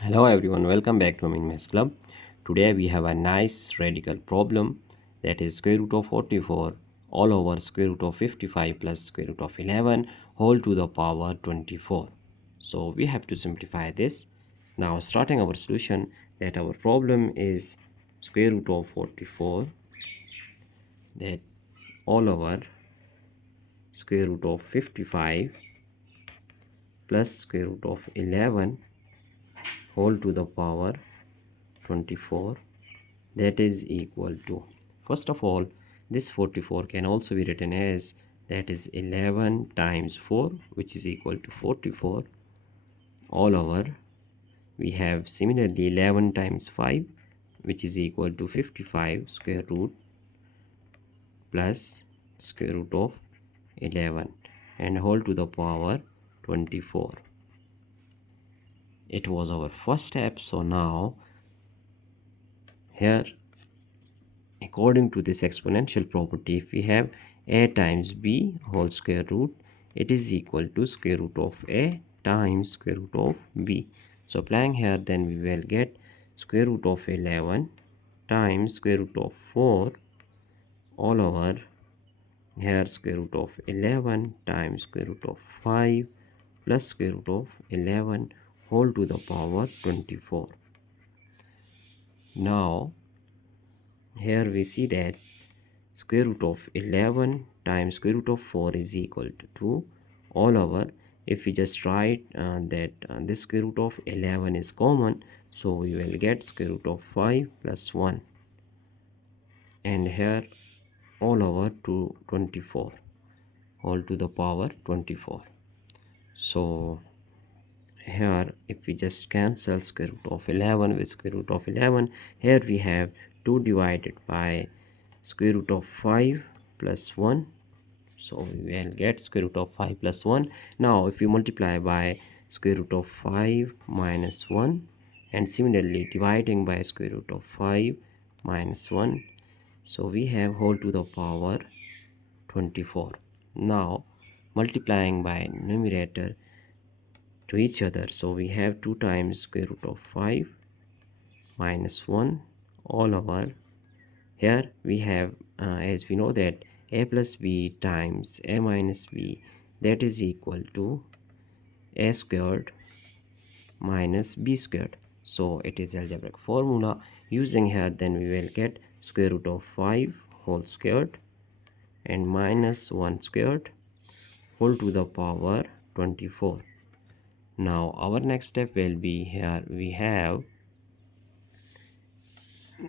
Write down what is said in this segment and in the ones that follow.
Hello everyone, welcome back to Amin Maths Club. Today we have a nice radical problem, that is square root of 44 all over square root of 55 plus square root of 11 whole to the power 24. So we have to simplify this. Now starting our solution, that our problem is square root of 44, that all over square root of 55 plus square root of 11 whole to the power 24, that is equal to, first of all, this 44 can also be written as, that is 11 times 4, which is equal to 44 all over, we have similarly 11 times 5, which is equal to 55 square root plus square root of 11 and whole to the power 24. It was our first step. So now here, according to this exponential property, if we have a times b whole square root, it is equal to square root of a times square root of b. So applying here, then we will get square root of 11 times square root of 4 all over here square root of 11 times square root of 5 plus square root of 11 whole to the power 24. Now here we see that square root of 11 times square root of 4 is equal to 2 all over, if we just write that this square root of 11 is common, so we will get square root of 5 plus 1 and here all over to 24 all to the power 24. So here if we just cancel square root of 11 with square root of 11, here we have 2 divided by square root of 5 plus 1, so we will get square root of 5 plus 1. Now if we multiply by square root of 5 minus 1 and similarly dividing by square root of 5 minus 1, so we have whole to the power 24. Now multiplying by numerator to each other, so we have 2 times square root of 5 minus 1 all over, here we have as we know that a plus b times a minus b, that is equal to a squared minus b squared. So it is algebraic formula. Using here, then we will get square root of 5 whole squared and minus 1 squared whole to the power 24. Now our next step will be, here we have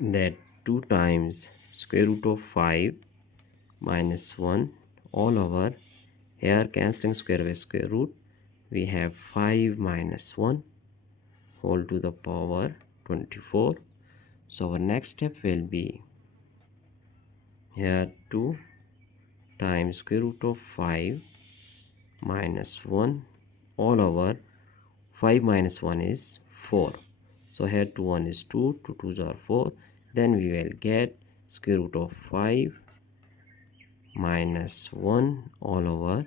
that 2 times square root of 5 minus 1 all over, here cancelling square with square root, we have 5 minus 1 whole to the power 24. So our next step will be, here 2 times square root of 5 minus 1 all over, 5 minus 1 is 4, so here 2 1 is 2, 2 2s are 4, then we will get square root of 5 minus 1 all over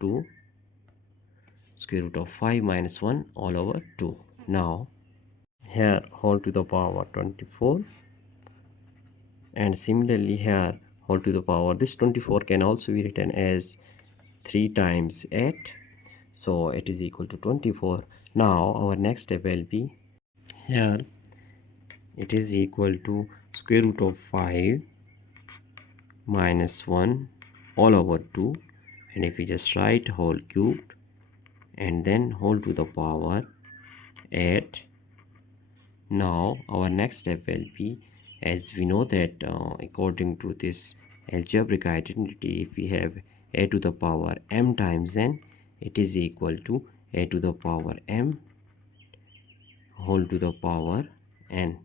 2, square root of 5 minus 1 all over 2. Now here whole to the power 24 and similarly here whole to the power, this 24 can also be written as 3 times 8, so it is equal to 24. Now our next step will be, here it is equal to square root of 5 minus 1 all over 2, and if we just write whole cubed and then whole to the power 8. Now our next step will be, as we know that according to this algebraic identity, if we have a to the power m times n, it is equal to a to the power m whole to the power n.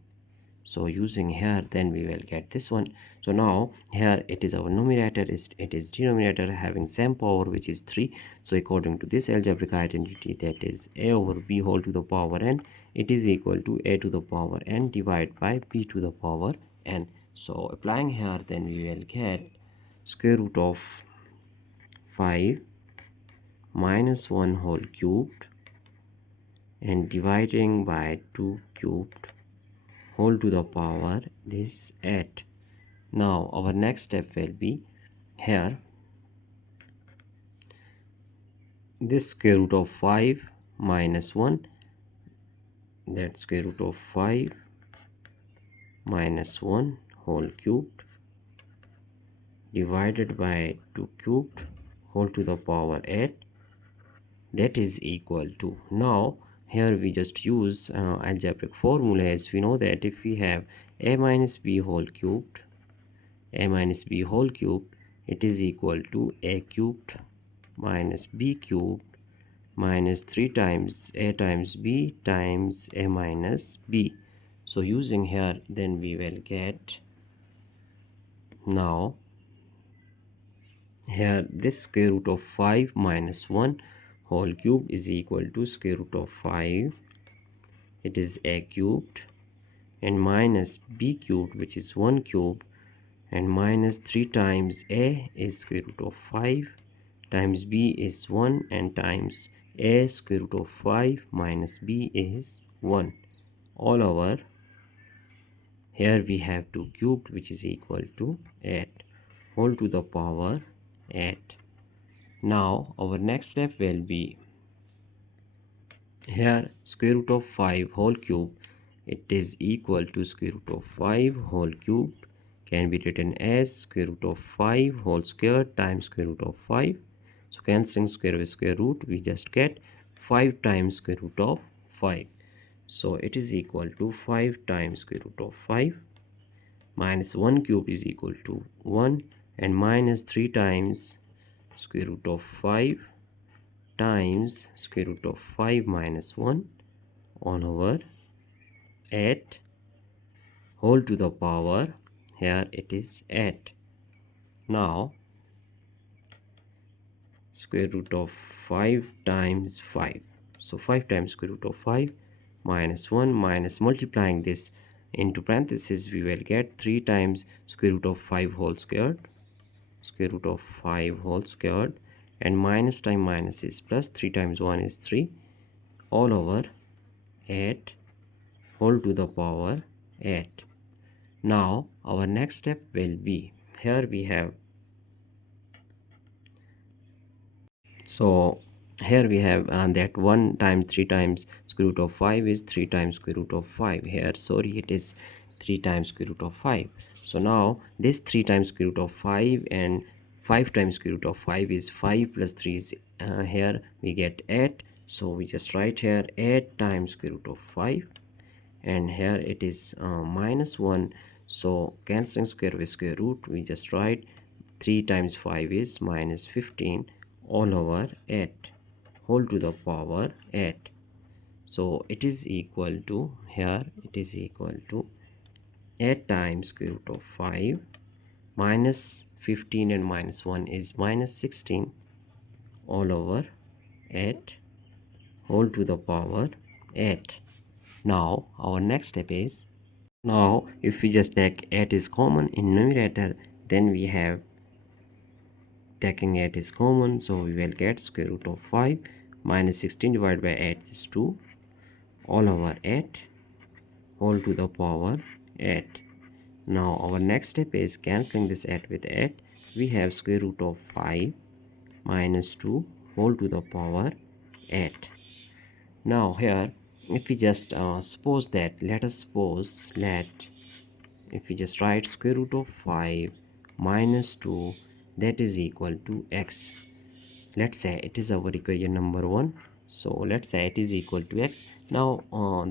So using here, then we will get this one. So now here it is our numerator, it is denominator having same power, which is 3. So according to this algebraic identity, that is a over b whole to the power n, it is equal to a to the power n divided by b to the power n. So applying here, then we will get square root of 5 minus 1 whole cubed and dividing by 2 cubed whole to the power this 8. Now our next step will be here this square root of 5 minus 1, that square root of 5 minus 1 whole cubed divided by 2 cubed whole to the power 8, that is equal to, now here we just use algebraic formula, as we know that if we have a minus b whole cubed, a minus b whole cubed, it is equal to a cubed minus b cubed minus 3 times a times b times a minus b. So using here, then we will get, now here this square root of 5 minus 1 whole cube is equal to square root of 5, it is a cubed, and minus b cubed, which is 1 cube, and minus 3 times a is square root of 5 times b is 1, and times a square root of 5 minus b is 1, all over here we have 2 cubed, which is equal to 8 whole to the power 8. Now our next step will be here square root of 5 whole cube, it is equal to square root of 5 whole cubed can be written as square root of 5 whole square times square root of 5. So cancelling square with square root, we just get 5 times square root of 5. So it is equal to 5 times square root of 5 minus 1 cube is equal to 1, and minus 3 times square root of 5 times square root of 5 minus 1 all over 8 whole to the power, here it is 8. Now square root of 5 times 5, so 5 times square root of 5 minus 1, minus multiplying this into parentheses, we will get 3 times square root of 5 whole squared, square root of 5 whole squared, and minus time minus is plus, 3 times 1 is 3 all over 8 whole to the power 8. Now our next step will be, here we have, so here we have that 1 times 3 times square root of 5 is 3 times square root of 5, here sorry it is 3 times square root of 5. So now this 3 times square root of 5 and 5 times square root of 5 is 5 plus 3 is here we get 8, so we just write here 8 times square root of 5, and here it is minus 1, so cancelling square with square root, we just write 3 times 5 is minus 15 all over 8 whole to the power 8. So it is equal to, here it is equal to 8 times square root of 5 minus 15 and minus 1 is minus 16 all over 8 whole to the power 8. Now our next step is, now if we just take 8 is common in numerator, then we have taking 8 is common, so we will get square root of 5 minus 16 divided by 8 is 2 all over 8 whole to the power 8. Now our next step is cancelling this 8 with 8, we have square root of 5 minus 2 whole to the power 8. Now here if we just suppose that, let us suppose let, if we just write square root of 5 minus 2, that is equal to x. Let's say it is our equation number 1, so let's say it is equal to x. Now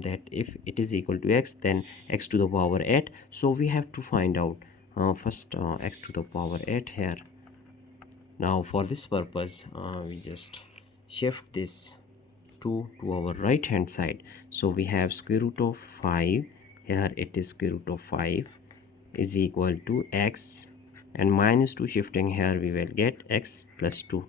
that if it is equal to x, then x to the power 8, so we have to find out first x to the power 8 here. Now for this purpose we just shift this 2 to our right hand side, so we have square root of 5, here it is square root of 5 is equal to x, and minus 2 shifting here we will get x plus 2.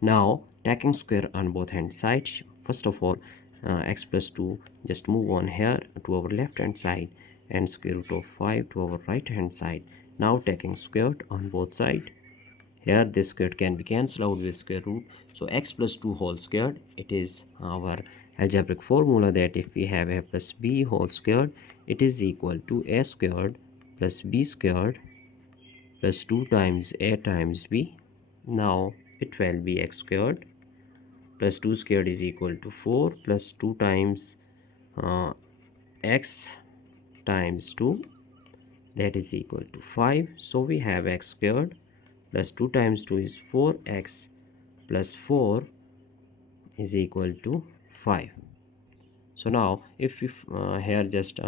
Now taking square on both hand sides, first of all x plus 2 just move on here to our left hand side, and square root of 5 to our right hand side. Now taking square on both sides, here this square can be cancelled out with square root, so x plus 2 whole squared, it is our algebraic formula that if we have a plus b whole squared, it is equal to a squared plus b squared plus 2 times a times b. Now it will be x squared plus 2 squared is equal to 4 plus 2 times x times 2, that is equal to 5. So we have x squared plus 2 times 2 is 4x plus 4 is equal to 5. So now if we here just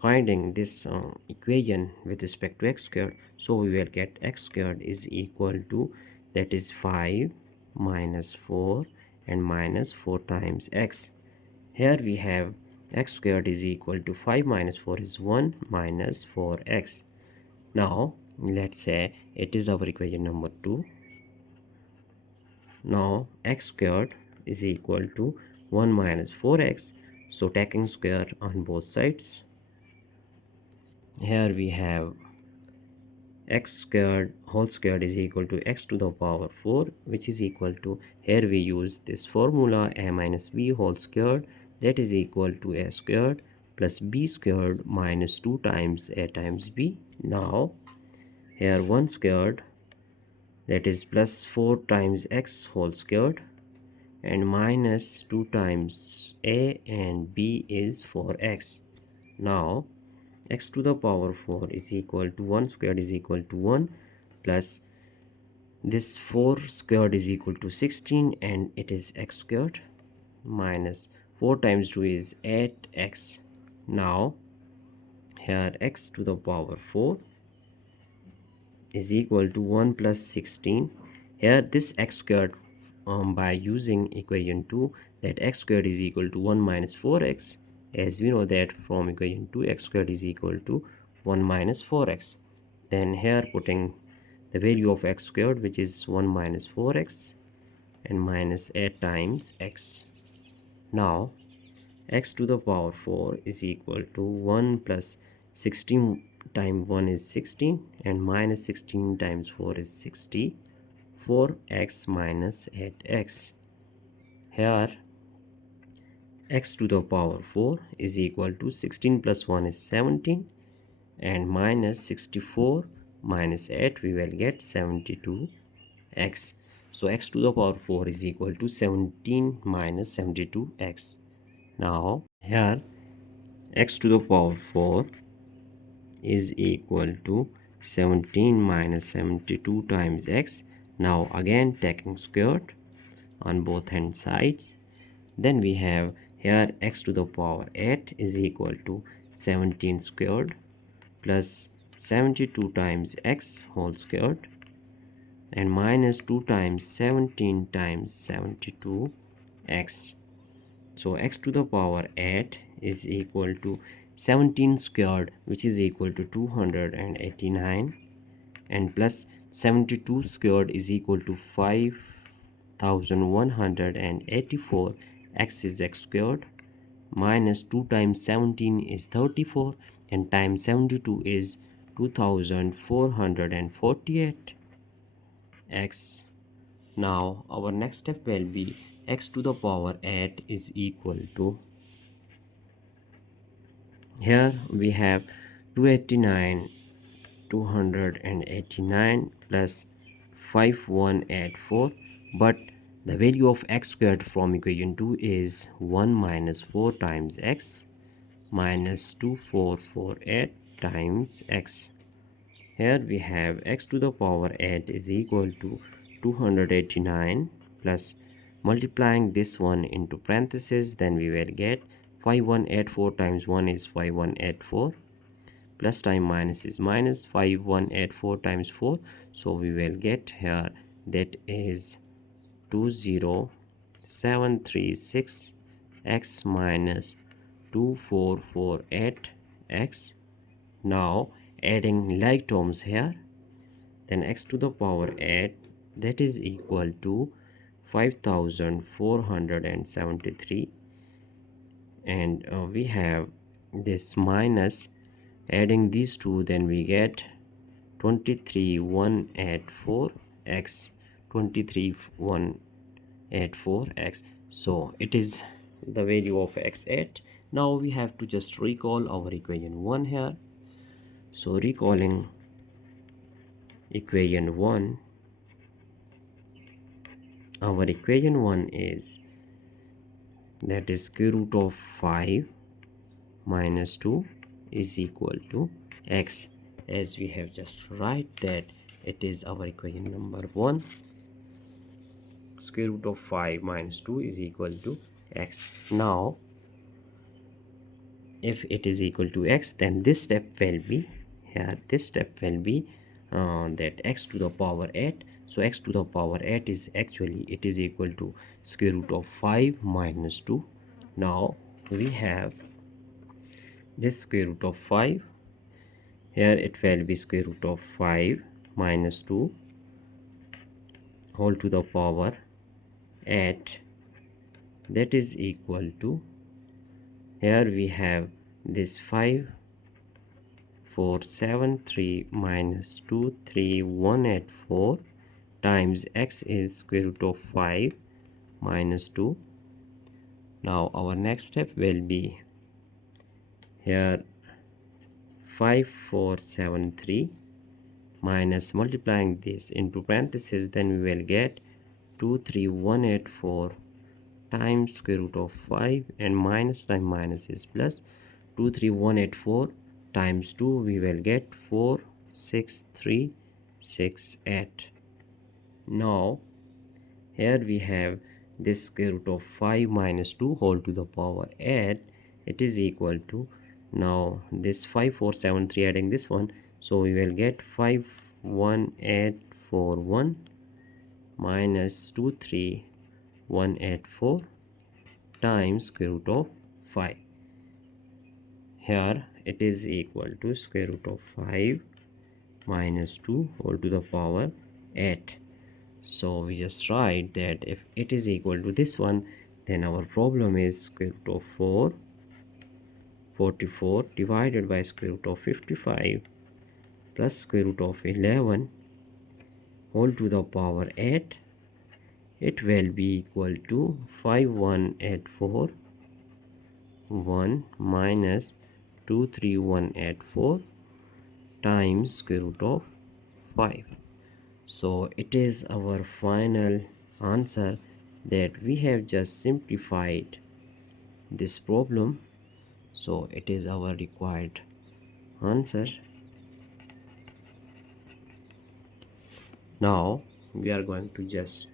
finding this equation with respect to x squared, so we will get x squared is equal to, that is 5 minus 4 and minus 4 times x. Here we have x squared is equal to 5 minus 4 is 1 minus 4x. Now let's say it is our equation number 2. Now x squared is equal to 1 minus 4x, so taking square on both sides, here we have x squared whole squared is equal to x to the power 4, which is equal to, here we use this formula a minus b whole squared, that is equal to a squared plus b squared minus 2 times a times b. Now here 1 squared, that is plus 4 times x whole squared, and minus 2 times a and b is 4x. Now x to the power 4 is equal to 1 squared is equal to 1 plus this 4 squared is equal to 16, and it is x squared minus 4 times 2 is 8x. Now here x to the power 4 is equal to 1 plus 16. Here this x squared, by using equation 2, that x squared is equal to 1 minus 4x, as we know that from equation 2 x squared is equal to 1 minus 4x. Then here putting the value of x squared, which is 1 minus 4x and minus 8 times x. Now x to the power 4 is equal to 1 plus 16 times 1 is 16 and minus 16 times 4 is 60, 4x minus 8x. Here x to the power 4 is equal to 16 plus 1 is 17 and minus 64 minus 8, we will get 72x. So x to the power 4 is equal to 17 minus 72x. Now here x to the power 4 is equal to 17 minus 72 times x. Now again taking square on both hand sides, then we have here x to the power 8 is equal to 17 squared plus 72 times x whole squared and minus 2 times 17 times 72x. So x to the power 8 is equal to 17 squared, which is equal to 289, and plus 72 squared is equal to 5184. X is x squared minus 2 times 17 is 34 and times 72 is 2448 x. Now our next step will be x to the power 8 is equal to, here we have 289 plus 5184, but the value of x squared from equation 2 is 1 minus 4 times x minus 2448 times x. Here we have x to the power 8 is equal to 289 plus multiplying this one into parentheses, then we will get 5184 times 1 is 5184 plus time minus is minus 5184 times 4, so we will get here that is 20736 x minus 2448 x. Now adding like terms here, then x to the power 8, that is equal to 5473, and we have this minus, adding these two, then we get 23184x, 23184x. So it is the value of x at. Now we have to just recall our equation 1 here. So recalling equation 1, our equation 1 is, that is square root of 5 minus 2 is equal to x, as we have just write that it is our equation number 1. Square root of 5 minus 2 is equal to x. Now if it is equal to x, then this step will be here, this step will be that x to the power 8. So x to the power 8 is actually, it is equal to square root of 5 minus 2. Now we have this square root of 5, here it will be square root of 5 minus 2 whole to the power 8, that is equal to, here we have this 5 4 7 3 minus 2 3 1 8 4 times x is square root of 5 minus 2. Now our next step will be here 5 4 7 3 minus, multiplying this into parentheses, then we will get 2 3 1 8 4 times square root of 5, and minus times minus is plus. 2 3 1 8 4 times 2, we will get 4 6 3 6 8. Now here we have this square root of 5 minus 2 whole to the power 8, it is equal to, now this 5 4 7 3 adding this one, so we will get 5 1 8 4 1 minus 2 3 1 8 4 times square root of 5. Here it is equal to square root of 5 minus 2 whole to the power 8. So we just write that if it is equal to this one, then our problem is square root of 44 divided by square root of 55 plus square root of 11 whole to the power 8. It will be equal to 5184 1 minus 23184 times square root of 5. So it is our final answer, that we have just simplified this problem. So it is our required answer. Now we are going to just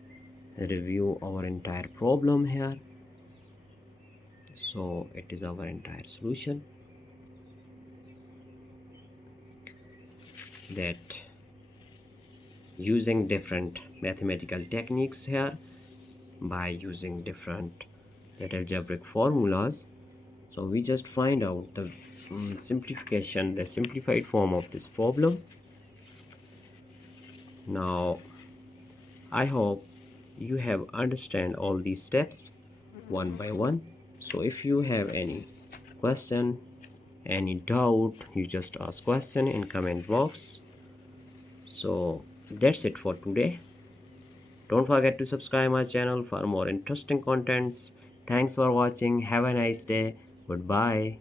review our entire problem here. So it is our entire solution, that using different mathematical techniques here, by using different algebraic formulas, so we just find out the simplification, the simplified form of this problem. Now I hope you have understand all these steps one by one. So if you have any question, any doubt, you just ask question in comment box. So that's it for today. Don't forget to subscribe my channel for more interesting contents. Thanks for watching. Have a nice day. Goodbye.